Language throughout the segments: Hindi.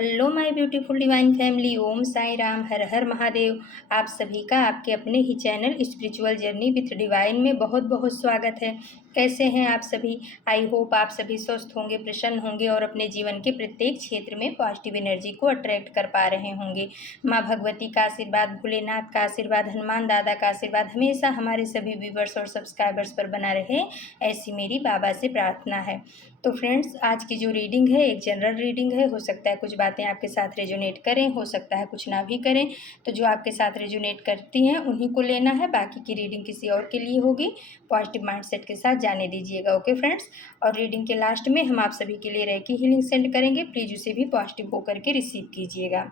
Hello my beautiful divine family, Om Sai Ram, Har Har Mahadev. आप सभी का आपके अपने ही channel spiritual journey with divine में बहुत बहुत स्वागत है। कैसे हैं आप सभी? आई होप आप सभी स्वस्थ होंगे, प्रसन्न होंगे और अपने जीवन के प्रत्येक क्षेत्र में पॉजिटिव एनर्जी को अट्रैक्ट कर पा रहे होंगे। माँ भगवती का आशीर्वाद, भोलेनाथ का आशीर्वाद, हनुमान दादा का आशीर्वाद हमेशा हमारे सभी व्यूवर्स और सब्सक्राइबर्स पर बना रहे, ऐसी मेरी बाबा से प्रार्थना है। तो फ्रेंड्स, आज की जो रीडिंग है एक जनरल रीडिंग है। हो सकता है कुछ बातें आपके साथ रेजोनेट करें, हो सकता है कुछ ना भी करें। तो जो आपके साथ रेजोनेट करती हैं उन्हीं को लेना है, बाकी की रीडिंग किसी और के लिए होगी। पॉजिटिव माइंडसेट के साथ जाने दीजिएगा, ओके फ्रेंड्स। और रीडिंग के लास्ट में हम आप सभी के लिए रेकी हीलिंग सेंड करेंगे, प्लीज़ उसे भी पॉजिटिव होकर के रिसीव कीजिएगा।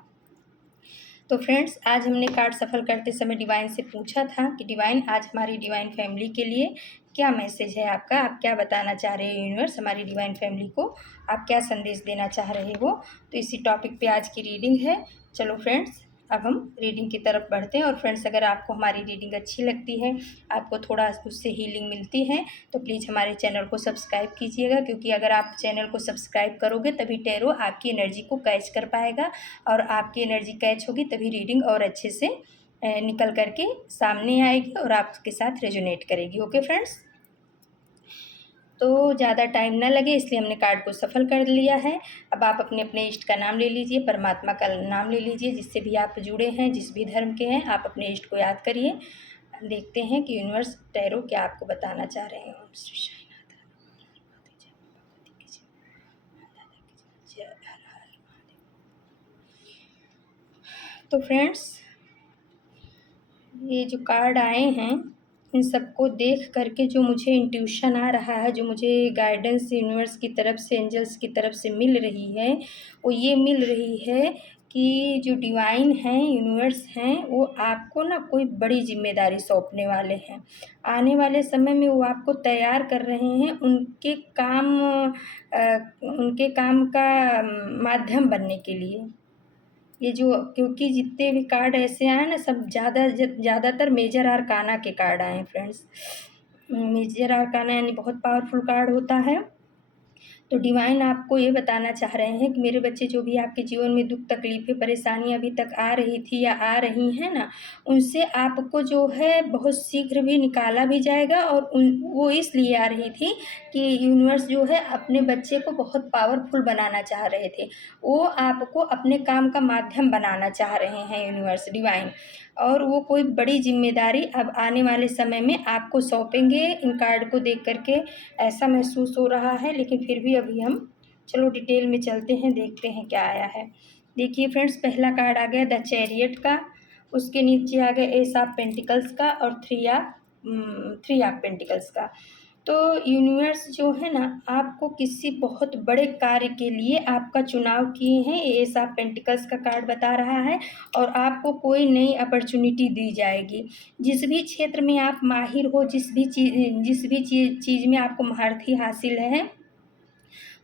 तो फ्रेंड्स, आज हमने कार्ड सफल करते समय डिवाइन से पूछा था कि डिवाइन, आज हमारी डिवाइन फैमिली के लिए क्या मैसेज है आपका, आप क्या बताना चाह रहे हो यूनिवर्स, हमारी डिवाइन फैमिली को आप क्या संदेश देना चाह रहे हो। तो इसी टॉपिक पे आज की रीडिंग है। चलो फ्रेंड्स, अब हम रीडिंग की तरफ बढ़ते हैं। और फ्रेंड्स, अगर आपको हमारी रीडिंग अच्छी लगती है, आपको थोड़ा उससे हीलिंग मिलती है, तो प्लीज़ हमारे चैनल को सब्सक्राइब कीजिएगा, क्योंकि अगर आप चैनल को सब्सक्राइब करोगे तभी टैरो आपकी एनर्जी को कैच कर पाएगा, और आपकी एनर्जी कैच होगी तभी रीडिंग और अच्छे से निकल करके सामने आएगी और आपके साथ रेजोनेट करेगी। ओके फ्रेंड्स, तो ज़्यादा टाइम ना लगे इसलिए हमने कार्ड को सफल कर लिया है। अब आप अपने अपने इष्ट का नाम ले लीजिए, परमात्मा का नाम ले लीजिए, जिससे भी आप जुड़े हैं, जिस भी धर्म के हैं, आप अपने इष्ट को याद करिए। देखते हैं कि यूनिवर्स टैरो क्या आपको बताना चाह रहे हैं। ओम श्री साईनाथ, जय हर हर महादेव। तो फ्रेंड्स, ये जो कार्ड आए हैं, इन सबको देख करके जो मुझे इंट्यूशन आ रहा है, जो मुझे गाइडेंस यूनिवर्स की तरफ से, एंजल्स की तरफ से मिल रही है, वो ये मिल रही है कि जो डिवाइन हैं, यूनिवर्स हैं, वो आपको ना कोई बड़ी जिम्मेदारी सौंपने वाले हैं। आने वाले समय में वो आपको तैयार कर रहे हैं उनके काम का माध्यम बनने के लिए। ये जो, क्योंकि जितने भी कार्ड ऐसे आए ना, सब ज़्यादातर मेजर आर्काना के कार्ड आए हैं फ्रेंड्स। मेजर आर्काना यानी बहुत पावरफुल कार्ड होता है। तो डिवाइन आपको ये बताना चाह रहे हैं कि मेरे बच्चे, जो भी आपके जीवन में दुख, तकलीफ़ें, परेशानियाँ अभी तक आ रही थी या आ रही हैं ना, उनसे आपको जो है बहुत शीघ्र भी निकाला भी जाएगा। और वो इसलिए आ रही थी कि यूनिवर्स जो है अपने बच्चे को बहुत पावरफुल बनाना चाह रहे थे। वो आपको अपने काम का माध्यम बनाना चाह रहे हैं यूनिवर्स, डिवाइन। और वो कोई बड़ी जिम्मेदारी अब आने वाले समय में आपको सौंपेंगे। इन कार्ड को देख करके ऐसा महसूस हो रहा है, लेकिन फिर भी अभी हम चलो डिटेल में चलते हैं, देखते हैं क्या आया है। देखिए फ्रेंड्स, पहला कार्ड आ गया द चैरियट का, उसके नीचे आ गया एस ऑफ पेंटिकल्स का और थ्री ऑफ पेंटिकल्स का। तो यूनिवर्स जो है ना, आपको किसी बहुत बड़े कार्य के लिए आपका चुनाव किए हैं, ये एस ऑफ पेंटिकल्स का कार्ड बता रहा है। और आपको कोई नई अपॉर्चुनिटी दी जाएगी। जिस भी क्षेत्र में आप माहिर हो, जिस भी चीज़ में आपको महारथी हासिल है,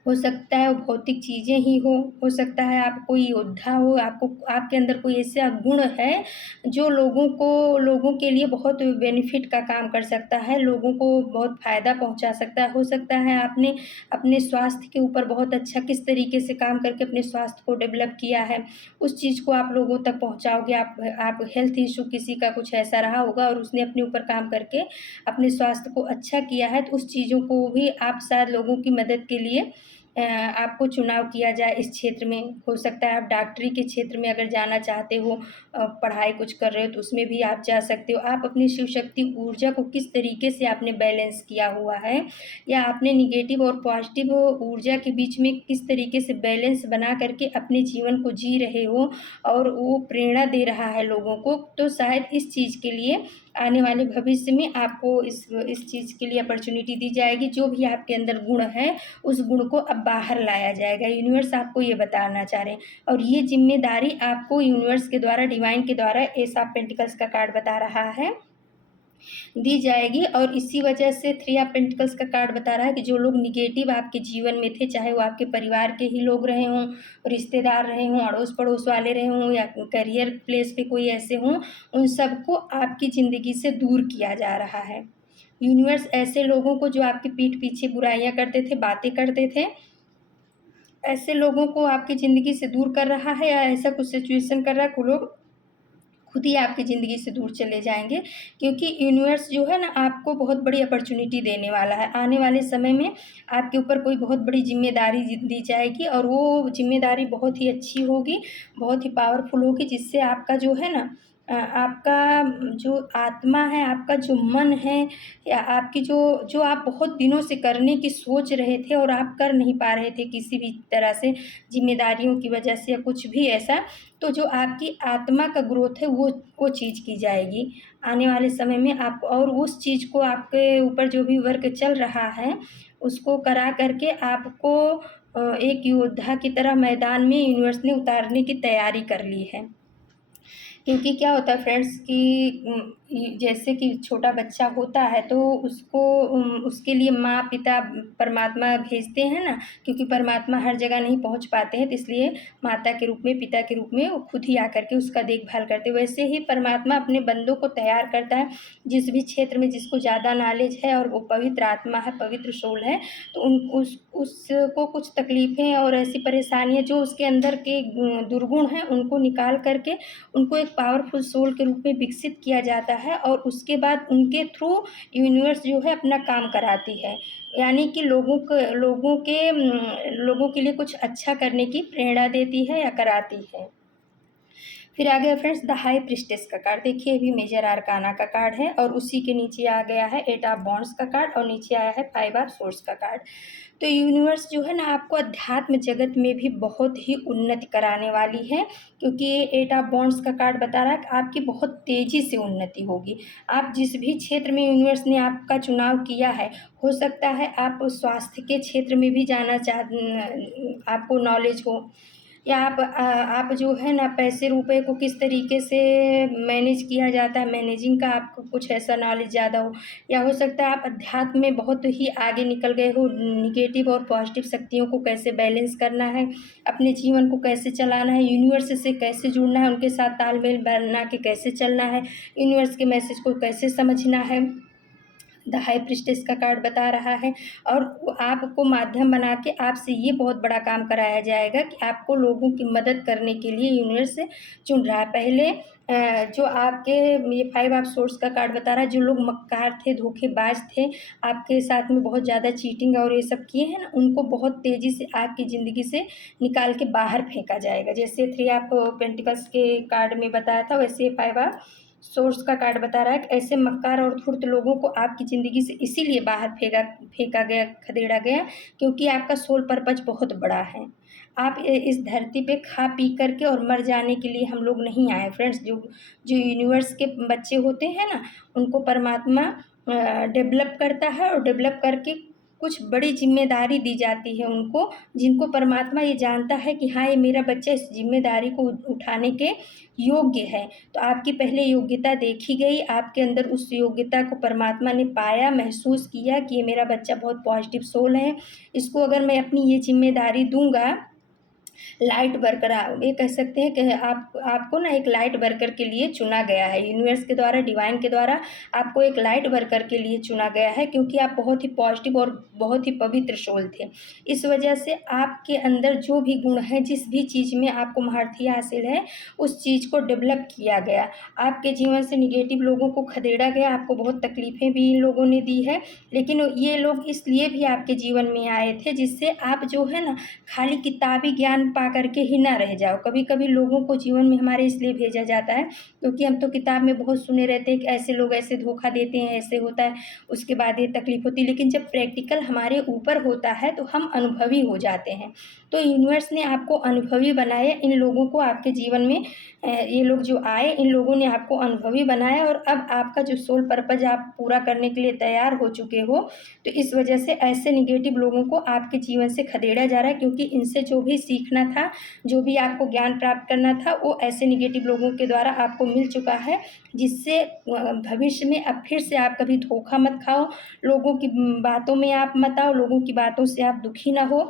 हो सकता है वो भौतिक चीज़ें ही हो सकता है आप कोई योद्धा हो, आपके अंदर कोई ऐसा गुण है जो लोगों के लिए बहुत बेनिफिट का काम कर सकता है, लोगों को बहुत फ़ायदा पहुंचा सकता है। हो सकता है आपने अपने स्वास्थ्य के ऊपर बहुत अच्छा किस तरीके से काम करके अपने स्वास्थ्य को डेवलप किया है, उस चीज़ को आप लोगों तक पहुंचाओगे। आप हेल्थ इशू किसी का कुछ ऐसा रहा होगा और उसने अपने ऊपर काम करके अपने स्वास्थ्य को अच्छा किया है, तो उस चीज़ों को भी आप शायद लोगों की मदद के लिए आपको चुनाव किया जाए इस क्षेत्र में। हो सकता है आप डॉक्टरी के क्षेत्र में अगर जाना चाहते हो, पढ़ाई कुछ कर रहे हो, तो उसमें भी आप जा सकते हो। आप अपनी शिव शक्ति ऊर्जा को किस तरीके से आपने बैलेंस किया हुआ है, या आपने निगेटिव और पॉजिटिव ऊर्जा के बीच में किस तरीके से बैलेंस बना करके अपने जीवन को जी रहे हो, और वो प्रेरणा दे रहा है लोगों को। तो शायद इस चीज़ के लिए आने वाले भविष्य में आपको इस चीज़ के लिए अपॉर्चुनिटी दी जाएगी। जो भी आपके अंदर गुण है, उस गुण को अब बाहर लाया जाएगा। यूनिवर्स आपको ये बताना चाह रहे हैं, और ये जिम्मेदारी आपको यूनिवर्स के द्वारा, डिवाइन के द्वारा, एस ऑफ पेंटिकल्स का कार्ड बता रहा है, दी जाएगी। और इसी वजह से थ्री ऑफ पेंटिकल्स का कार्ड बता रहा है कि जो लोग निगेटिव आपके जीवन में थे, चाहे वो आपके परिवार के ही लोग रहे हों, रिश्तेदार रहे हों, अड़ोस पड़ोस वाले रहे हों, या करियर प्लेस पे कोई ऐसे हों, उन सबको आपकी ज़िंदगी से दूर किया जा रहा है। यूनिवर्स ऐसे लोगों को जो आपकी पीठ पीछे बुराइयां करते थे, बातें करते थे, ऐसे लोगों को आपकी ज़िंदगी से दूर कर रहा है, या ऐसा कुछ सिचुएशन कर रहा है, वो लोग खुद ही आपकी ज़िंदगी से दूर चले जाएँगे। क्योंकि यूनिवर्स जो है ना, आपको बहुत बड़ी अपॉर्च्युनिटी देने वाला है। आने वाले समय में आपके ऊपर कोई बहुत बड़ी ज़िम्मेदारी दी जाएगी, और वो ज़िम्मेदारी बहुत ही अच्छी होगी, बहुत ही पावरफुल होगी, जिससे आपका जो है ना, आपका जो आत्मा है, आपका जो मन है, या आपकी जो जो आप बहुत दिनों से करने की सोच रहे थे और आप कर नहीं पा रहे थे किसी भी तरह से, ज़िम्मेदारियों की वजह से या कुछ भी ऐसा, तो जो आपकी आत्मा का ग्रोथ है, वो चीज़ की जाएगी आने वाले समय में। आप और उस चीज़ को, आपके ऊपर जो भी वर्क चल रहा है, उसको करा करके आपको एक योद्धा की तरह मैदान में यूनिवर्स ने उतारने की तैयारी कर ली है। क्योंकि क्या होता है फ्रेंड्स कि जैसे कि छोटा बच्चा होता है, तो उसको उसके लिए माँ पिता परमात्मा भेजते हैं ना, क्योंकि परमात्मा हर जगह नहीं पहुँच पाते हैं, तो इसलिए माता के रूप में, पिता के रूप में वो खुद ही आकर के उसका देखभाल करते हैं। वैसे ही परमात्मा अपने बंदों को तैयार करता है, जिस भी क्षेत्र में जिसको ज़्यादा नॉलेज है और वो पवित्र आत्मा है, पवित्र सोल है, तो उसको कुछ तकलीफ़ें और ऐसी परेशानियाँ जो उसके अंदर के दुर्गुण हैं, उनको निकाल करके उनको एक पावरफुल सोल के रूप में विकसित किया जाता है, और उसके बाद उनके थ्रू यूनिवर्स जो है अपना काम कराती है। यानी कि लोगों के लिए कुछ अच्छा करने की प्रेरणा देती है या कराती है। फिर आ गया फ्रेंड्स द हाई प्रिस्टेस का कार्ड। देखिए, अभी मेजर आर्काना का कार्ड है, और उसी के नीचे आ गया है 8 ऑफ वॉन्ड्स का कार्ड, और नीचे आया है 5 ऑफ सोर्ड्स का कार्ड। तो यूनिवर्स जो है ना, आपको अध्यात्म जगत में भी बहुत ही उन्नति कराने वाली है, क्योंकि ये 8 ऑफ वॉन्ड्स का कार्ड बता रहा है कि आपकी बहुत तेज़ी से उन्नति होगी। आप जिस भी क्षेत्र में यूनिवर्स ने आपका चुनाव किया है, हो सकता है आप स्वास्थ्य के क्षेत्र में भी आपको नॉलेज हो, या आप जो है ना, पैसे रुपए को किस तरीके से मैनेज किया जाता है, मैनेजिंग का आपको कुछ ऐसा नॉलेज ज़्यादा हो, या हो सकता है आप अध्यात्म में बहुत ही आगे निकल गए हो, निगेटिव और पॉजिटिव शक्तियों को कैसे बैलेंस करना है, अपने जीवन को कैसे चलाना है, यूनिवर्स से कैसे जुड़ना है, उनके साथ तालमेल बना के कैसे चलना है, यूनिवर्स के मैसेज को कैसे समझना है, द हाई प्रिस्टेस का कार्ड बता रहा है। और वो आपको माध्यम बना के आपसे ये बहुत बड़ा काम कराया जाएगा कि आपको लोगों की मदद करने के लिए यूनिवर्स चुन रहा है। पहले जो आपके, ये 5 ऑफ सोर्ड्स का कार्ड बता रहा है, जो लोग मक्कार थे, धोखेबाज थे, आपके साथ में बहुत ज़्यादा चीटिंग और ये सब किए हैं ना, उनको बहुत तेज़ी से आपकी ज़िंदगी से निकाल के बाहर फेंका जाएगा। जैसे 3 ऑफ पेंटिकल्स के कार्ड में बताया था, वैसे 5 ऑफ सोर्स का कार्ड बता रहा है कि ऐसे मक्कार और धूर्त लोगों को आपकी ज़िंदगी से इसीलिए बाहर फेंका गया, खदेड़ा गया, क्योंकि आपका सोल पर्पज़ बहुत बड़ा है। आप इस धरती पे खा पी करके और मर जाने के लिए हम लोग नहीं आए फ्रेंड्स। जो जो यूनिवर्स के बच्चे होते हैं ना, उनको परमात्मा डेवलप करता है, और डेवलप करके कुछ बड़ी ज़िम्मेदारी दी जाती है उनको, जिनको परमात्मा ये जानता है कि हाँ, ये मेरा बच्चा इस ज़िम्मेदारी को उठाने के योग्य है। तो आपकी पहले योग्यता देखी गई, आपके अंदर उस योग्यता को परमात्मा ने पाया, महसूस किया कि ये मेरा बच्चा बहुत पॉजिटिव सोल है, इसको अगर मैं अपनी ये ज़िम्मेदारी दूँगा, लाइट वर्कर, ये कह सकते हैं कि आपको ना एक लाइट वर्कर के लिए चुना गया है यूनिवर्स के द्वारा, डिवाइन के द्वारा आपको एक लाइट वर्कर के लिए चुना गया है, क्योंकि आप बहुत ही पॉजिटिव और बहुत ही पवित्र सोल थे। इस वजह से आपके अंदर जो भी गुण है, जिस भी चीज़ में आपको महारथी हासिल है, उस चीज़ को डेवलप किया गया। आपके जीवन से निगेटिव लोगों को खदेड़ा गया, आपको बहुत तकलीफ़ें भी इन लोगों ने दी है, लेकिन ये लोग इसलिए भी आपके जीवन में आए थे, जिससे आप जो है ना, खाली किताबी ज्ञान पा करके ही ना रह जाओ। कभी कभी लोगों को जीवन में हमारे इसलिए भेजा जाता है, क्योंकि हम तो किताब में बहुत सुने रहते हैं कि ऐसे लोग ऐसे धोखा देते हैं, ऐसे होता है, उसके बाद ये तकलीफ होती है, लेकिन जब प्रैक्टिकल हमारे ऊपर होता है तो हम अनुभवी हो जाते हैं। तो यूनिवर्स ने आपको अनुभवी बनाया, इन लोगों को आपके जीवन में ये लोग जो आए, इन लोगों ने आपको अनुभवी बनाया, और अब आपका जो सोल पर्पज आप पूरा करने के लिए तैयार हो चुके हो। तो इस वजह से ऐसे निगेटिव लोगों को आपके जीवन से खदेड़ा जा रहा है, क्योंकि इनसे जो भी सीखना था, जो भी आपको ज्ञान प्राप्त करना था, वो ऐसे निगेटिव लोगों के द्वारा आपको मिल चुका है, जिससे भविष्य में अब फिर से आप कभी धोखा मत खाओ, लोगों की बातों में आप मत आओ, लोगों की बातों से आप दुखी ना हो।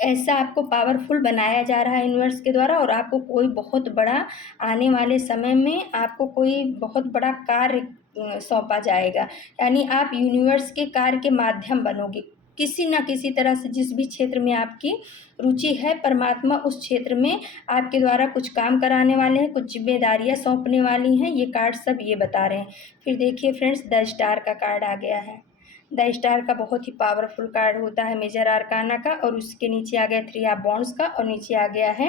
ऐसा आपको पावरफुल बनाया जा रहा है यूनिवर्स के द्वारा, और आपको कोई बहुत बड़ा आने वाले समय में आपको कोई बहुत बड़ा कार्य सौंपा जाएगा, यानी आप यूनिवर्स के कार्य के माध्यम बनोगे। किसी न किसी तरह से जिस भी क्षेत्र में आपकी रुचि है, परमात्मा उस क्षेत्र में आपके द्वारा कुछ काम कराने वाले हैं, कुछ ज़िम्मेदारियाँ सौंपने वाली हैं, ये कार्ड सब ये बता रहे हैं। फिर देखिए फ्रेंड्स, द स्टार का कार्ड आ गया है। द स्टार का बहुत ही पावरफुल कार्ड होता है मेजर आर्काना का, और उसके नीचे आ गया 3 ऑफ वॉन्ड्स का, और नीचे आ गया है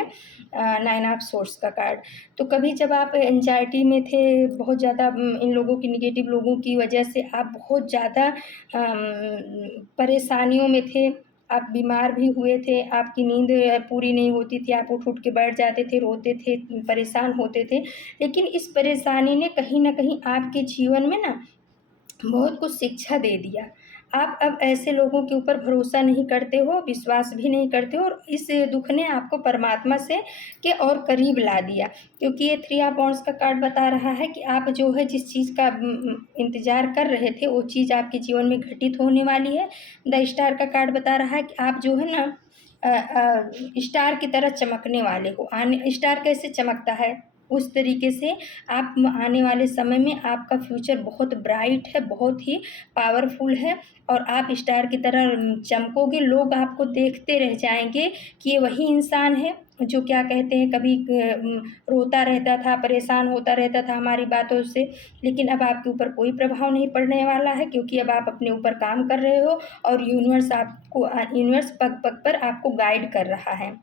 9 ऑफ सोर्ड्स का कार्ड। तो कभी जब आप एंजाइटी में थे, बहुत ज़्यादा इन लोगों की, निगेटिव लोगों की वजह से आप बहुत ज़्यादा परेशानियों में थे, आप बीमार भी हुए थे, आपकी नींद पूरी नहीं होती थी, आप उठ के बैठ जाते थे, रोते थे, परेशान होते थे। लेकिन इस परेशानी ने कहीं न कहीं आपके जीवन में ना बहुत कुछ शिक्षा दे दिया। आप अब ऐसे लोगों के ऊपर भरोसा नहीं करते हो, विश्वास भी नहीं करते हो, और इस दुःख ने आपको परमात्मा से के और करीब ला दिया। क्योंकि ये 3 ऑफ वॉन्ड्स का कार्ड बता रहा है कि आप जो है जिस चीज़ का इंतज़ार कर रहे थे, वो चीज़ आपके जीवन में घटित होने वाली है। द स्टार का कार्ड बता रहा है कि आप जो है ना स्टार की तरह चमकने वाले हो। स्टार कैसे चमकता है, उस तरीके से आप आने वाले समय में आपका फ्यूचर बहुत ब्राइट है, बहुत ही पावरफुल है, और आप स्टार की तरह चमकोगे। लोग आपको देखते रह जाएंगे कि ये वही इंसान है जो क्या कहते हैं, कभी रोता रहता था, परेशान होता रहता था हमारी बातों से, लेकिन अब आपके ऊपर कोई प्रभाव नहीं पड़ने वाला है, क्योंकि अब आप अपने ऊपर काम कर रहे हो, और यूनिवर्स पग पग पर आपको गाइड कर रहा है।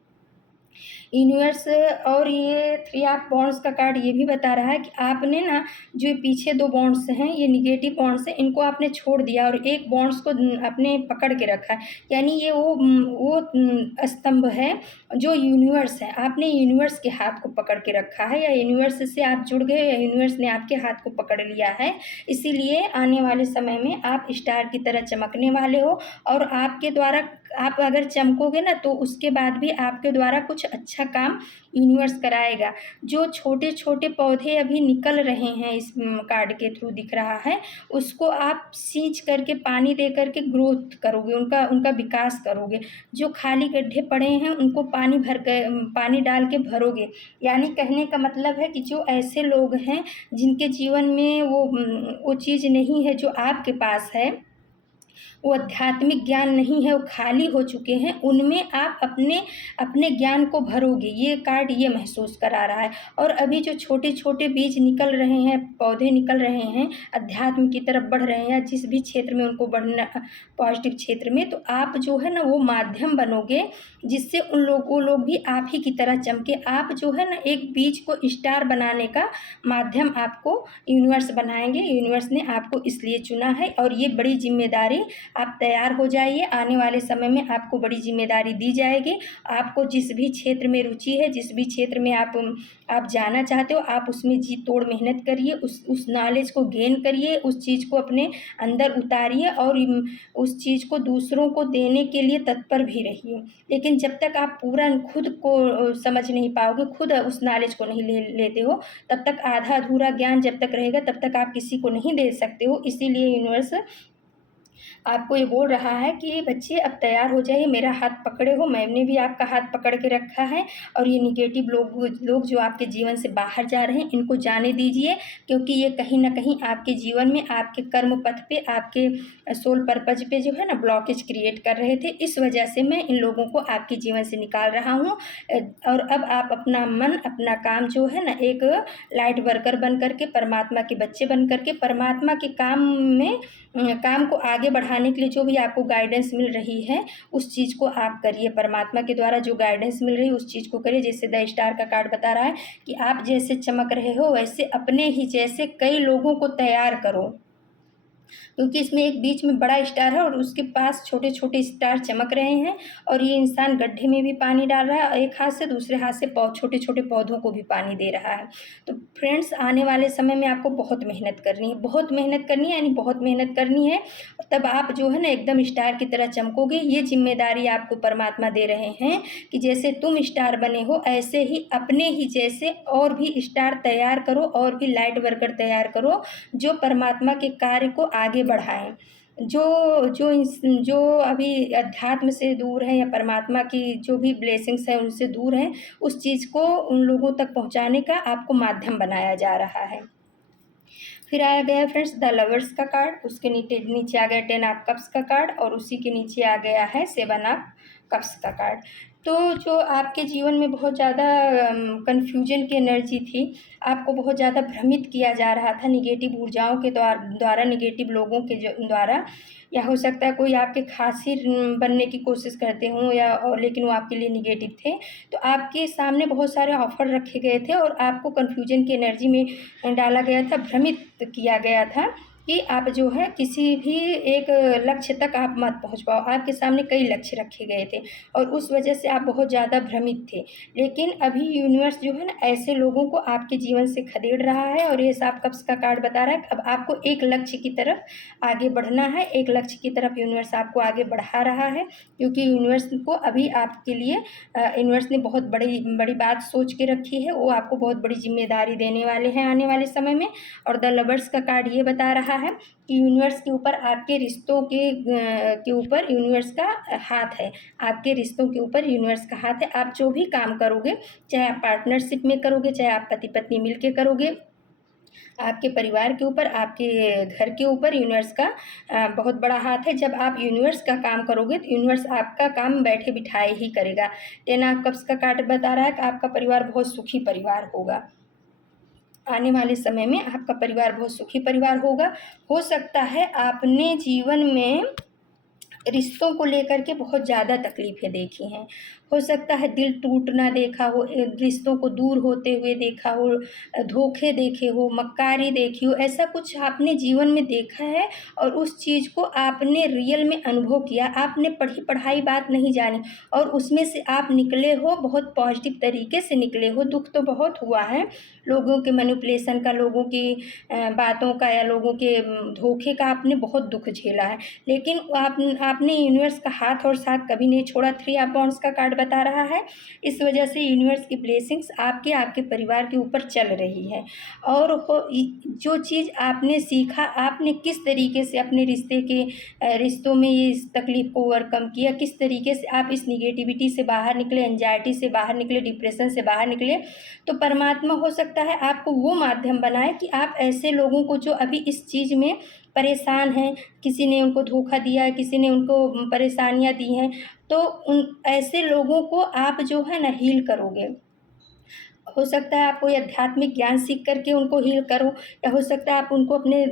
यूनिवर्स और ये 3 ऑफ वॉन्ड्स का कार्ड ये भी बता रहा है कि आपने ना जो पीछे 2 बॉन्ड्स हैं, ये निगेटिव बॉन्ड्स हैं, इनको आपने छोड़ दिया और एक बॉन्ड्स को आपने पकड़ के रखा है। यानी ये वो स्तंभ है जो यूनिवर्स है। आपने यूनिवर्स के हाथ को पकड़ के रखा है, या यूनिवर्स से आप जुड़ गए, या यूनिवर्स ने आपके हाथ को पकड़ लिया है। इसीलिए आने वाले समय में आप स्टार की तरह चमकने वाले हो, और आपके द्वारा आप अगर चमकोगे ना, तो उसके बाद भी आपके द्वारा कुछ अच्छा काम यूनिवर्स कराएगा। जो छोटे-छोटे पौधे अभी निकल रहे हैं, इस कार्ड के थ्रू दिख रहा है, उसको आप सींच करके, पानी दे करके ग्रोथ करोगे, उनका विकास करोगे। जो खाली गड्ढे पड़े हैं, उनको पानी डाल के भरोगे। यानी कहने का मतलब है कि जो ऐसे लोग हैं, जिनके जीवन में वो चीज़ नहीं है जो आपके पास है, वो आध्यात्मिक ज्ञान नहीं है, वो खाली हो चुके हैं, उनमें आप अपने अपने ज्ञान को भरोगे। ये कार्ड ये महसूस करा रहा है। और अभी जो छोटे-छोटे बीज निकल रहे हैं, पौधे निकल रहे हैं, अध्यात्म की तरफ बढ़ रहे हैं, जिस भी क्षेत्र में उनको बढ़ना, पॉजिटिव क्षेत्र में, तो आप जो है ना वो माध्यम बनोगे, जिससे वो लोग भी आप ही की तरह चमके। आप जो है ना एक बीज को स्टार बनाने का माध्यम आपको यूनिवर्स बनाएँगे। यूनिवर्स ने आपको इसलिए चुना है, और ये बड़ी ज़िम्मेदारी, आप तैयार हो जाइए। आने वाले समय में आपको बड़ी ज़िम्मेदारी दी जाएगी। आपको जिस भी क्षेत्र में रुचि है, जिस भी क्षेत्र में आप जाना चाहते हो, आप उसमें जी तोड़ मेहनत करिए, उस नॉलेज को गेन करिए, उस चीज़ को अपने अंदर उतारिए, और उस चीज़ को दूसरों को देने के लिए तत्पर भी रहिए। लेकिन जब तक आप पूरा खुद को समझ नहीं पाओगे, खुद उस नॉलेज को नहीं लेते हो, तब तक आधा-अधूरा ज्ञान जब तक रहेगा, तब तक आप किसी को नहीं दे सकते हो। इसीलिए यूनिवर्स आपको ये बोल रहा है कि बच्चे अब तैयार हो जाइए, मेरा हाथ पकड़े हो, मैंने भी आपका हाथ पकड़ के रखा है, और ये निगेटिव लोग जो आपके जीवन से बाहर जा रहे हैं, इनको जाने दीजिए, क्योंकि ये कहीं न कहीं आपके जीवन में, आपके कर्म पथ पे, आपके सोल पर्पज़ पे जो है ना ब्लॉकेज क्रिएट कर रहे थे। इस वजह से मैं इन लोगों को आपके जीवन से निकाल रहा हूँ, और अब आप अपना मन, अपना काम जो है ना, एक लाइट वर्कर बन कर के, परमात्मा के बच्चे बन कर के, परमात्मा के काम को आगे बढ़ाने के लिए जो भी आपको गाइडेंस मिल रही है, उस चीज़ को आप करिए। परमात्मा के द्वारा जो गाइडेंस मिल रही है, उस चीज़ को करिए। जैसे द स्टार का कार्ड बता रहा है कि आप जैसे चमक रहे हो, वैसे अपने ही जैसे कई लोगों को तैयार करो। क्योंकि इसमें एक बीच में बड़ा स्टार है, और उसके पास छोटे-छोटे स्टार चमक रहे हैं, और ये इंसान गड्ढे में भी पानी डाल रहा है, और एक हाथ से, दूसरे हाथ से छोटे-छोटे पौधों को भी पानी दे रहा है। तो फ्रेंड्स, आने वाले समय में आपको बहुत मेहनत करनी है, बहुत मेहनत करनी है, यानी बहुत मेहनत करनी है। तब आप जो है ना एकदम स्टार की तरह चमकोगे। ये ज़िम्मेदारी आपको परमात्मा दे रहे हैं कि जैसे तुम स्टार बने हो, ऐसे ही अपने ही जैसे और भी स्टार तैयार करो, और भी लाइट वर्कर तैयार करो, जो परमात्मा के कार्य को आगे बढ़ाएँ। जो अभी अध्यात्म से दूर हैं, या परमात्मा की जो भी ब्लेसिंग्स हैं उनसे दूर हैं, उस चीज़ को उन लोगों तक पहुँचाने का आपको माध्यम बनाया जा रहा है। फिर आ गया फ्रेंड्स द लवर्स का कार्ड, उसके नीचे नीचे आ गया 10 ऑफ कप्स का कार्ड, और उसी के नीचे आ गया है 7 ऑफ कप्स का कार्ड। तो जो आपके जीवन में बहुत ज़्यादा कन्फ्यूजन की एनर्जी थी, आपको बहुत ज़्यादा भ्रमित किया जा रहा था निगेटिव ऊर्जाओं के द्वारा, निगेटिव लोगों के द्वारा, या हो सकता है कोई आपके खास ही बनने की कोशिश करते हों, या और लेकिन वो आपके लिए निगेटिव थे। तो आपके सामने बहुत सारे ऑफ़र रखे गए थे और आपको कन्फ्यूजन की एनर्जी में डाला गया था, भ्रमित किया गया था कि आप जो है किसी भी एक लक्ष्य तक आप मत पहुंच पाओ। आपके सामने कई लक्ष्य रखे गए थे और उस वजह से आप बहुत ज़्यादा भ्रमित थे। लेकिन अभी यूनिवर्स जो है ना, ऐसे लोगों को आपके जीवन से खदेड़ रहा है, और ये साफ कप्स का कार्ड बता रहा है कि अब आपको एक लक्ष्य की तरफ आगे बढ़ना है, एक लक्ष्य की तरफ यूनिवर्स आपको आगे बढ़ा रहा है, क्योंकि यूनिवर्स को अभी आपके लिए यूनिवर्स ने बहुत बड़ी बड़ी बात सोच के रखी है। वो आपको बहुत बड़ी जिम्मेदारी देने वाले हैं आने वाले समय में। और द लवर्स का कार्ड ये बता रहा है कि यूनिवर्स के ऊपर, आपके रिश्तों के ऊपर यूनिवर्स का हाथ है। आपके रिश्तों के ऊपर यूनिवर्स का हाथ है। आप जो भी काम करोगे, चाहे आप पार्टनरशिप में करोगे, चाहे आप पति पत्नी मिल के करोगे, आपके परिवार के ऊपर, आपके घर के ऊपर यूनिवर्स का बहुत बड़ा हाथ है। जब आप यूनिवर्स का काम करोगे तो यूनिवर्स आपका काम बैठे बिठाए ही करेगा। 10 ऑफ कप्स का कार्ड बता रहा है कि आपका परिवार बहुत सुखी परिवार होगा। आने वाले समय में आपका परिवार बहुत सुखी परिवार होगा। हो सकता है आपने जीवन में रिश्तों को लेकर के बहुत ज़्यादा तकलीफ़ें देखी हैं। हो सकता है दिल टूटना देखा हो, रिश्तों को दूर होते हुए देखा हो, धोखे देखे हो, मक्कारी देखी हो, ऐसा कुछ आपने जीवन में देखा है और उस चीज़ को आपने रियल में अनुभव किया। आपने पढ़ी पढ़ाई बात नहीं जानी और उसमें से आप निकले हो, बहुत पॉजिटिव तरीके से निकले हो। दुःख तो बहुत हुआ है, लोगों के मैनिपुलेशन का, लोगों की बातों का, या लोगों के धोखे का आपने बहुत दुःख झेला है। लेकिन आपने यूनिवर्स का हाथ और साथ कभी नहीं छोड़ा। 3 ऑफ वांड्स का कार्ड बता रहा है, इस वजह से यूनिवर्स की ब्लेसिंग्स आपके परिवार के ऊपर चल रही है। और जो चीज़ आपने सीखा, आपने किस तरीके से अपने रिश्तों में ये इस तकलीफ़ को ओवरकम किया, किस तरीके से आप इस निगेटिविटी से बाहर निकले, एंजाइटी से बाहर निकले, डिप्रेशन से बाहर निकले, तो परमात्मा हो सकता है आपको वो माध्यम बनाए कि आप ऐसे लोगों को जो अभी इस चीज़ में परेशान हैं, किसी ने उनको धोखा दिया है, किसी ने उनको परेशानियाँ दी हैं, तो उन ऐसे लोगों को आप जो है ना हील करोगे। हो सकता है आप कोई आध्यात्मिक ज्ञान सीख करके उनको हील करो, या हो सकता है आप उनको अपने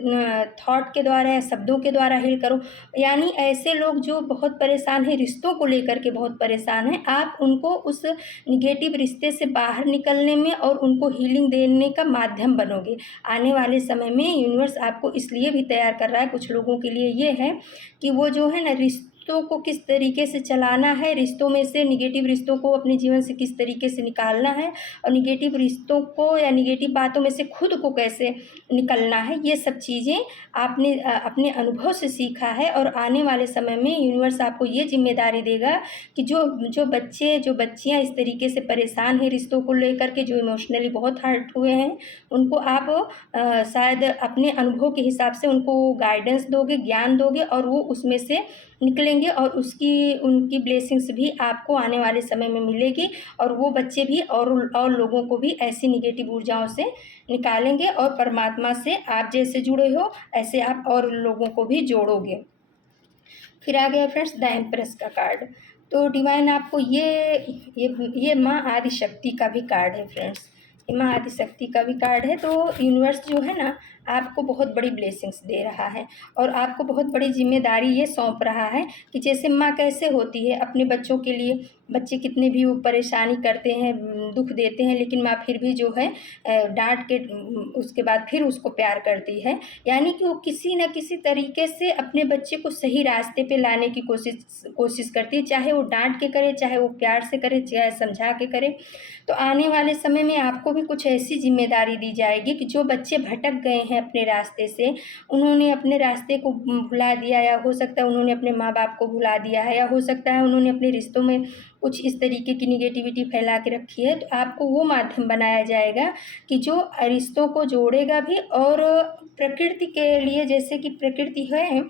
थॉट के द्वारा या शब्दों के द्वारा हील करो। यानी ऐसे लोग जो बहुत परेशान हैं, रिश्तों को लेकर के बहुत परेशान हैं, आप उनको उस निगेटिव रिश्ते से बाहर निकलने में और उनको हीलिंग देने का माध्यम बनोगे। आने वाले समय में यूनिवर्स आपको इसलिए भी तैयार कर रहा है, कुछ लोगों के लिए ये है कि वो जो है ना, रिश्तों को किस तरीके से चलाना है, रिश्तों में से निगेटिव रिश्तों को अपने जीवन से किस तरीके से निकालना है, और निगेटिव रिश्तों को या निगेटिव बातों में से खुद को कैसे निकलना है, ये सब चीज़ें आपने अपने अनुभव से सीखा है। और आने वाले समय में यूनिवर्स आपको ये जिम्मेदारी देगा कि जो बच्चियाँ इस तरीके से परेशान हैं रिश्तों को लेकर के, जो इमोशनली बहुत हर्ट हुए हैं, उनको आप शायद अपने अनुभव के हिसाब से उनको गाइडेंस दोगे, ज्ञान दोगे, और वो उसमें से निकलेंगे, और उनकी ब्लेसिंग्स भी आपको आने वाले समय में मिलेगी, और वो बच्चे भी और लोगों को भी ऐसी निगेटिव ऊर्जाओं से निकालेंगे, और परमात्मा से आप जैसे जुड़े हो ऐसे आप और लोगों को भी जोड़ोगे। फिर आ गया फ्रेंड्स द एम्प्रेस का कार्ड। तो डिवाइन आपको ये माँ आदिशक्ति का भी कार्ड है फ्रेंड्स, ये माँ आदिशक्ति का भी कार्ड है। तो यूनिवर्स जो है ना, आपको बहुत बड़ी ब्लेसिंग्स दे रहा है और आपको बहुत बड़ी जिम्मेदारी ये सौंप रहा है कि जैसे माँ कैसे होती है अपने बच्चों के लिए, बच्चे कितने भी वो परेशानी करते हैं, दुख देते हैं, लेकिन माँ फिर भी जो है डांट के उसके बाद फिर उसको प्यार करती है। यानी कि वो किसी न किसी तरीके से अपने बच्चे को सही रास्ते पे लाने की कोशिश करती है, चाहे वो डांट के करे, चाहे वो प्यार से करे, चाहे समझा के करे। तो आने वाले समय में आपको भी कुछ ऐसी जिम्मेदारी दी जाएगी कि जो बच्चे भटक गए हैं अपने रास्ते से, उन्होंने अपने रास्ते को भुला दिया, या हो सकता है उन्होंने अपने माँ बाप को भुला दिया है, या हो सकता है उन्होंने अपने रिश्तों में कुछ इस तरीके की निगेटिविटी फैला के रखी है, तो आपको वो माध्यम बनाया जाएगा कि जो रिश्तों को जोड़ेगा भी। और प्रकृति के लिए, जैसे कि प्रकृति है,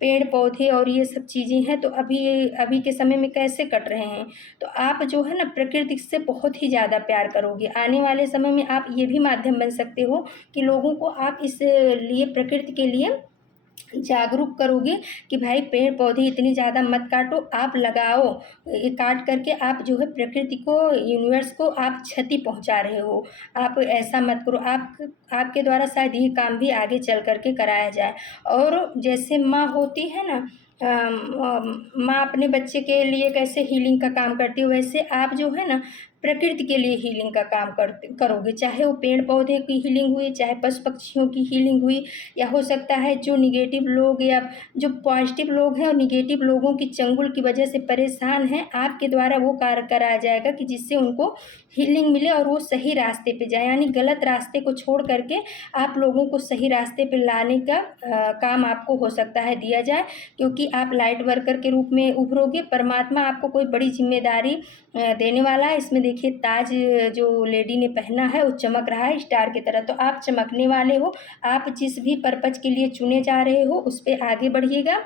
पेड़ पौधे और ये सब चीज़ें हैं, तो अभी अभी के समय में कैसे कट रहे हैं। तो आप जो है ना प्रकृति से बहुत ही ज़्यादा प्यार करोगे। आने वाले समय में आप ये भी माध्यम बन सकते हो कि लोगों को आप इस लिए प्रकृति के लिए जागरूक करोगे कि भाई पेड़ पौधे इतनी ज़्यादा मत काटो, आप लगाओ। ये काट करके आप जो है प्रकृति को, यूनिवर्स को आप क्षति पहुंचा रहे हो। आप ऐसा मत करो। आपके द्वारा शायद ये काम भी आगे चल करके कराया जाए। और जैसे माँ होती है ना, माँ अपने बच्चे के लिए कैसे हीलिंग का काम करती है, वैसे आप जो है ना प्रकृति के लिए हीलिंग का काम करोगे। चाहे वो पेड़ पौधे की हीलिंग हुई, चाहे पशु पक्षियों की हीलिंग हुई, या हो सकता है जो निगेटिव लोग या जो पॉजिटिव लोग हैं और निगेटिव लोगों की चंगुल की वजह से परेशान हैं, आपके द्वारा वो कार्य कराया जाएगा कि जिससे उनको हीलिंग मिले और वो सही रास्ते पे जाए। यानी गलत रास्ते को छोड़ करके आप लोगों को सही रास्ते पे लाने का काम आपको हो सकता है दिया जाए, क्योंकि आप लाइट वर्कर के रूप में उभरोगे। परमात्मा आपको कोई बड़ी जिम्मेदारी देने वाला है। इसमें देखिए ताज जो लेडी ने पहना है वो चमक रहा है स्टार की तरह। तो आप चमकने वाले हो। आप जिस भी पर्पज के लिए चुने जा रहे हो उस पे आगे बढ़िएगा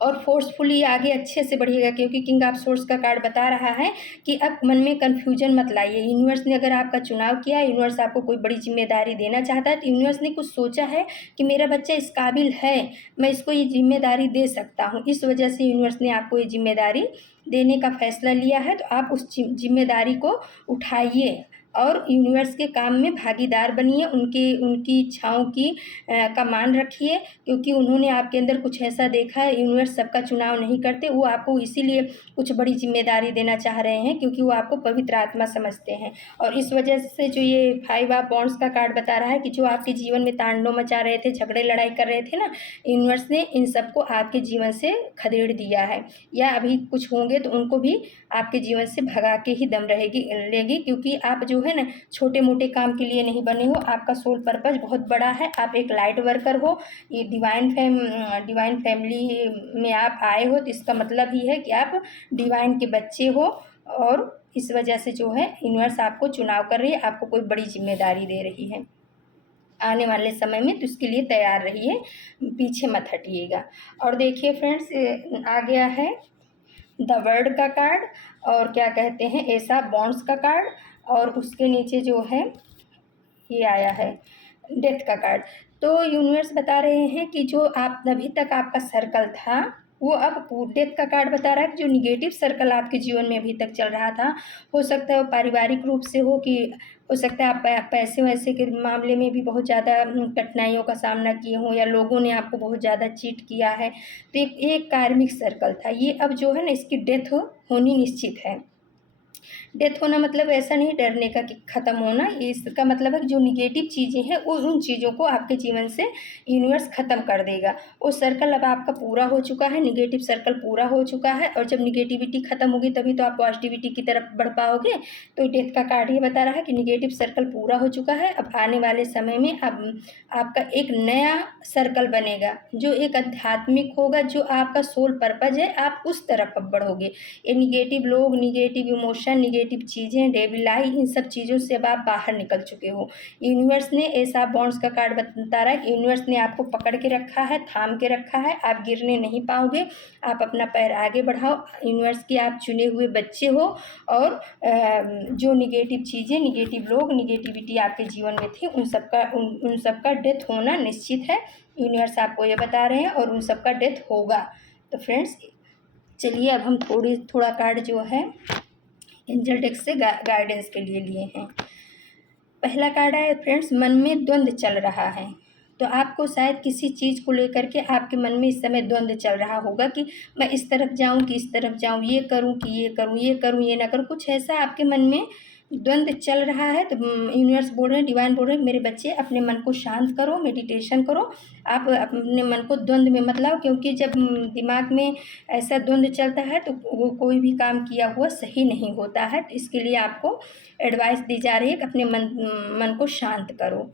और फोर्सफुली आगे अच्छे से बढ़िएगा, क्योंकि किंग ऑफ सोर्स का कार्ड बता रहा है कि अब मन में कन्फ्यूजन मत लाइए। यूनिवर्स ने अगर आपका चुनाव किया, यूनिवर्स आपको कोई बड़ी जिम्मेदारी देना चाहता है, तो यूनिवर्स ने कुछ सोचा है कि मेरा बच्चा इस काबिल है, मैं इसको ये जिम्मेदारी दे सकता हूँ। इस वजह से यूनिवर्स ने आपको ये जिम्मेदारी देने का फैसला लिया है। तो आप उस जिम्मेदारी को उठाइए और यूनिवर्स के काम में भागीदार बनिए। उनकी इच्छाओं का मान रखिए, क्योंकि उन्होंने आपके अंदर कुछ ऐसा देखा है। यूनिवर्स सबका चुनाव नहीं करते, वो आपको इसीलिए कुछ बड़ी जिम्मेदारी देना चाह रहे हैं, क्योंकि वो आपको पवित्र आत्मा समझते हैं। और इस वजह से जो ये 5 ऑफ वॉन्ड्स का कार्ड बता रहा है कि जो आपके जीवन में तांडव मचा रहे थे, झगड़े लड़ाई कर रहे थे ना, यूनिवर्स ने इन सबको आपके जीवन से खदेड़ दिया है, या अभी कुछ होंगे तो उनको भी आपके जीवन से भगा के ही दम लेगी, क्योंकि आप जो है ना छोटे मोटे काम के लिए नहीं बने हो। आपका सोल पर्पज बहुत बड़ा है। आप एक लाइट वर्कर हो। ये डिवाइन फैमिली में आप आए हो, तो इसका मतलब ही है कि आप डिवाइन के बच्चे हो। और इस वजह से जो है यूनिवर्स आपको चुनाव कर रही है, आपको कोई बड़ी जिम्मेदारी दे रही है आने वाले समय में। तो इसके लिए तैयार रहिए, पीछे मत हटिएगा। और देखिए फ्रेंड्स, आ गया है द वर्ड का कार्ड, और क्या कहते हैं एस ऑफ वॉन्ड्स का कार्ड, और उसके नीचे जो है ये आया है डेथ का कार्ड। तो यूनिवर्स बता रहे हैं कि जो आप अभी तक आपका सर्कल था, वो अब डेथ का कार्ड बता रहा है कि जो निगेटिव सर्कल आपके जीवन में अभी तक चल रहा था, हो सकता है वो पारिवारिक रूप से हो, कि हो सकता है आप पैसे वैसे के मामले में भी बहुत ज़्यादा कठिनाइयों का सामना किए हों, या लोगों ने आपको बहुत ज़्यादा चीट किया है। तो एक कार्मिक सर्कल था ये, अब जो है ना इसकी डेथ होनी निश्चित है। डेथ होना मतलब ऐसा नहीं डरने का कि ख़त्म होना, इसका मतलब है कि जो निगेटिव चीज़ें हैं उन चीज़ों को आपके जीवन से यूनिवर्स ख़त्म कर देगा। वो सर्कल अब आपका पूरा हो चुका है, निगेटिव सर्कल पूरा हो चुका है, और जब निगेटिविटी ख़त्म होगी तभी तो आप पॉजिटिविटी की तरफ बढ़ पाओगे। तो डेथ का कार्ड ये बता रहा है कि निगेटिव सर्कल पूरा हो चुका है। अब आने वाले समय में अब आपका एक नया सर्कल बनेगा जो एक आध्यात्मिक होगा, जो आपका सोल पर्पज है, आप उस तरफ अब बढ़ोगे। ये निगेटिव लोग, निगेटिव इमोशन, निगेटिव चीज़ें, डेविल आई, इन सब चीज़ों से अब आप बाहर निकल चुके हो। यूनिवर्स ने ऐसा बॉन्ड्स का कार्ड बता रहा है कि यूनिवर्स ने आपको पकड़ के रखा है, थाम के रखा है, आप गिरने नहीं पाओगे। आप अपना पैर आगे बढ़ाओ। यूनिवर्स के आप चुने हुए बच्चे हो, और जो निगेटिव चीज़ें, निगेटिव लोग, निगेटिविटी आपके जीवन में थी, उन सबका डेथ होना निश्चित है। यूनिवर्स आपको ये बता रहे हैं, और उन सबका डेथ होगा। तो फ्रेंड्स चलिए अब हम थोड़ा कार्ड जो है एंजल डेक से गाइडेंस के लिए हैं। पहला कार्ड है फ्रेंड्स, मन में द्वंद्व चल रहा है। तो आपको शायद किसी चीज़ को लेकर के आपके मन में इस समय द्वंद्व चल रहा होगा कि मैं इस तरफ जाऊं कि इस तरफ जाऊं, ये करूं कि ये करूं, ये करूं ये ना करूं, कुछ ऐसा आपके मन में द्वंद्व चल रहा है। तो यूनिवर्स बोल रहे हैं, डिवाइन बोल रहे हैं, मेरे बच्चे अपने मन को शांत करो, मेडिटेशन करो। आप अपने मन को द्वंद्व में मत लाओ, क्योंकि जब दिमाग में ऐसा द्वंद्व चलता है तो वो कोई भी काम किया हुआ सही नहीं होता है। तो इसके लिए आपको एडवाइस दी जा रही है कि अपने मन को शांत करो।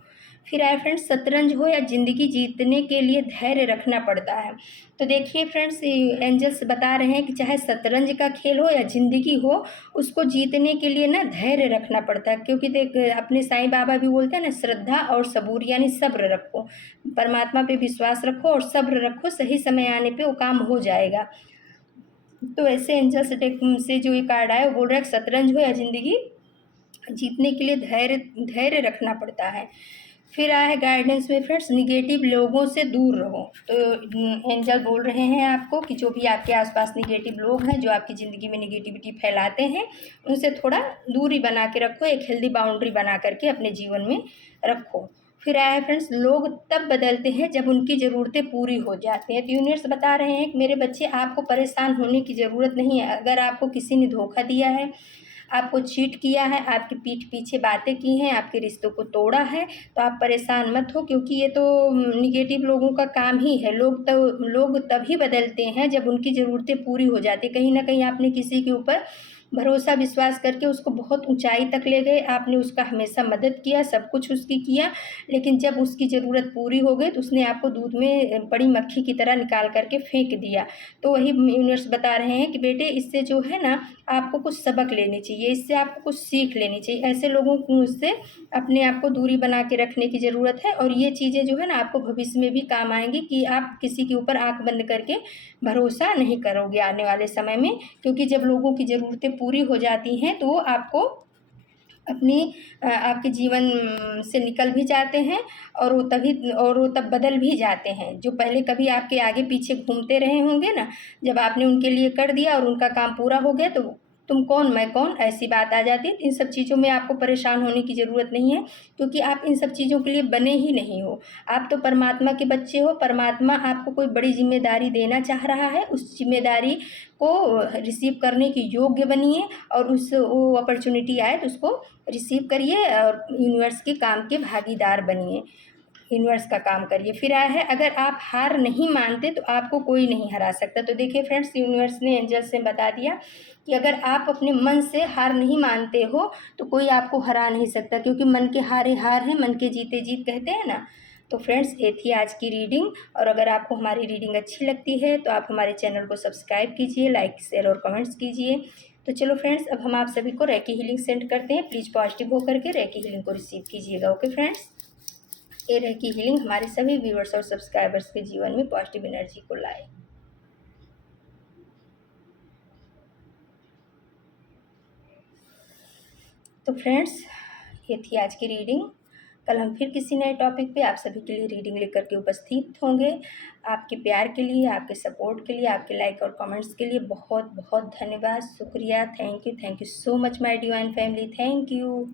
फिर आए फ्रेंड्स, शतरंज हो या ज़िंदगी जीतने के लिए धैर्य रखना पड़ता है। तो देखिए फ्रेंड्स, एंजल्स बता रहे हैं कि चाहे शतरंज का खेल हो या ज़िंदगी हो, उसको जीतने के लिए ना धैर्य रखना पड़ता है। क्योंकि देख, अपने साईं बाबा भी बोलते हैं ना, श्रद्धा और सबूर यानी सब्र रखो, परमात्मा पे विश्वास रखो और सब्र रखो, सही समय आने पे वो काम हो जाएगा। तो ऐसे एंजल्स डेक से जो ये कार्ड आया वो बोल रहा है कि शतरंज हो या ज़िंदगी जीतने के लिए धैर्य धैर्य रखना पड़ता है। फिर आया है गाइडेंस में फ्रेंड्स, निगेटिव लोगों से दूर रहो। तो एंजल बोल रहे हैं आपको कि जो भी आपके आसपास निगेटिव लोग हैं, जो आपकी ज़िंदगी में निगेटिविटी फैलाते हैं, उनसे थोड़ा दूरी बना के रखो, एक हेल्दी बाउंड्री बना करके अपने जीवन में रखो। फिर आया है फ्रेंड्स, लोग तब बदलते हैं जब उनकी ज़रूरतें पूरी हो जाती हैं। तो यूनिवर्स बता रहे हैं कि मेरे बच्चे, आपको परेशान होने की ज़रूरत नहीं है। अगर आपको किसी ने धोखा दिया है, आपको चीट किया है, आपकी पीठ पीछे बातें की हैं, आपके रिश्तों को तोड़ा है, तो आप परेशान मत हो, क्योंकि ये तो निगेटिव लोगों का काम ही है। लोग तभी बदलते हैं जब उनकी ज़रूरतें पूरी हो जाती। कहीं ना कहीं आपने किसी के ऊपर भरोसा विश्वास करके उसको बहुत ऊंचाई तक ले गए, आपने उसका हमेशा मदद किया, सब कुछ उसकी किया, लेकिन जब उसकी ज़रूरत पूरी हो गई तो उसने आपको दूध में पड़ी मक्खी की तरह निकाल करके फेंक दिया। तो वही यूनिवर्स बता रहे हैं कि बेटे, इससे जो है ना, आपको कुछ सबक लेनी चाहिए, इससे आपको कुछ सीख लेनी चाहिए। ऐसे लोगों को उससे अपने आप को दूरी बना के रखने की ज़रूरत है। और ये चीज़ें जो है ना, आपको भविष्य में भी काम आएंगी कि आप किसी के ऊपर आंख बंद करके भरोसा नहीं करोगे आने वाले समय में। क्योंकि जब लोगों की ज़रूरतें पूरी हो जाती हैं तो वो आपको अपनी आपके जीवन से निकल भी जाते हैं, और वो तब बदल भी जाते हैं। जो पहले कभी आपके आगे पीछे घूमते रहे होंगे ना, जब आपने उनके लिए कर दिया और उनका काम पूरा हो गया, तो तुम कौन मैं कौन, ऐसी बात आ जाती है। इन सब चीज़ों में आपको परेशान होने की ज़रूरत नहीं है, क्योंकि आप इन सब चीज़ों के लिए बने ही नहीं हो। आप तो परमात्मा के बच्चे हो। परमात्मा आपको कोई बड़ी जिम्मेदारी देना चाह रहा है, उस जिम्मेदारी को रिसीव करने के योग्य बनिए, और उस वो अपॉर्चुनिटी आए तो उसको रिसीव करिए और यूनिवर्स के काम के भागीदार बनिए, यूनिवर्स का काम करिए। फिर आया है, अगर आप हार नहीं मानते तो आपको कोई नहीं हरा सकता। तो देखिए फ्रेंड्स, यूनिवर्स ने एंजल्स से बता दिया कि अगर आप अपने मन से हार नहीं मानते हो तो कोई आपको हरा नहीं सकता, क्योंकि मन के हारे हार है, मन के जीते जीत कहते हैं ना। तो फ्रेंड्स, ये थी आज की रीडिंग। और अगर आपको हमारी रीडिंग अच्छी लगती है तो आप हमारे चैनल को सब्सक्राइब कीजिए, लाइक शेयर और कमेंट्स कीजिए। तो चलो फ्रेंड्स, अब हम आप सभी को रेकी हीलिंग सेंड करते हैं। प्लीज़ पॉजिटिव होकर के रेकी हीलिंग को रिसीव कीजिएगा। ओके फ्रेंड्स, ये रेकी हीलिंग हमारे सभी व्यूअर्स और सब्सक्राइबर्स के जीवन में पॉजिटिव एनर्जी को लाए। तो फ्रेंड्स, ये थी आज की रीडिंग। कल हम फिर किसी नए टॉपिक पे आप सभी के लिए रीडिंग लेकर के उपस्थित होंगे। आपके प्यार के लिए, आपके सपोर्ट के लिए, आपके लाइक और कमेंट्स के लिए बहुत बहुत धन्यवाद, शुक्रिया। Thank you so much my divine family. Thank you.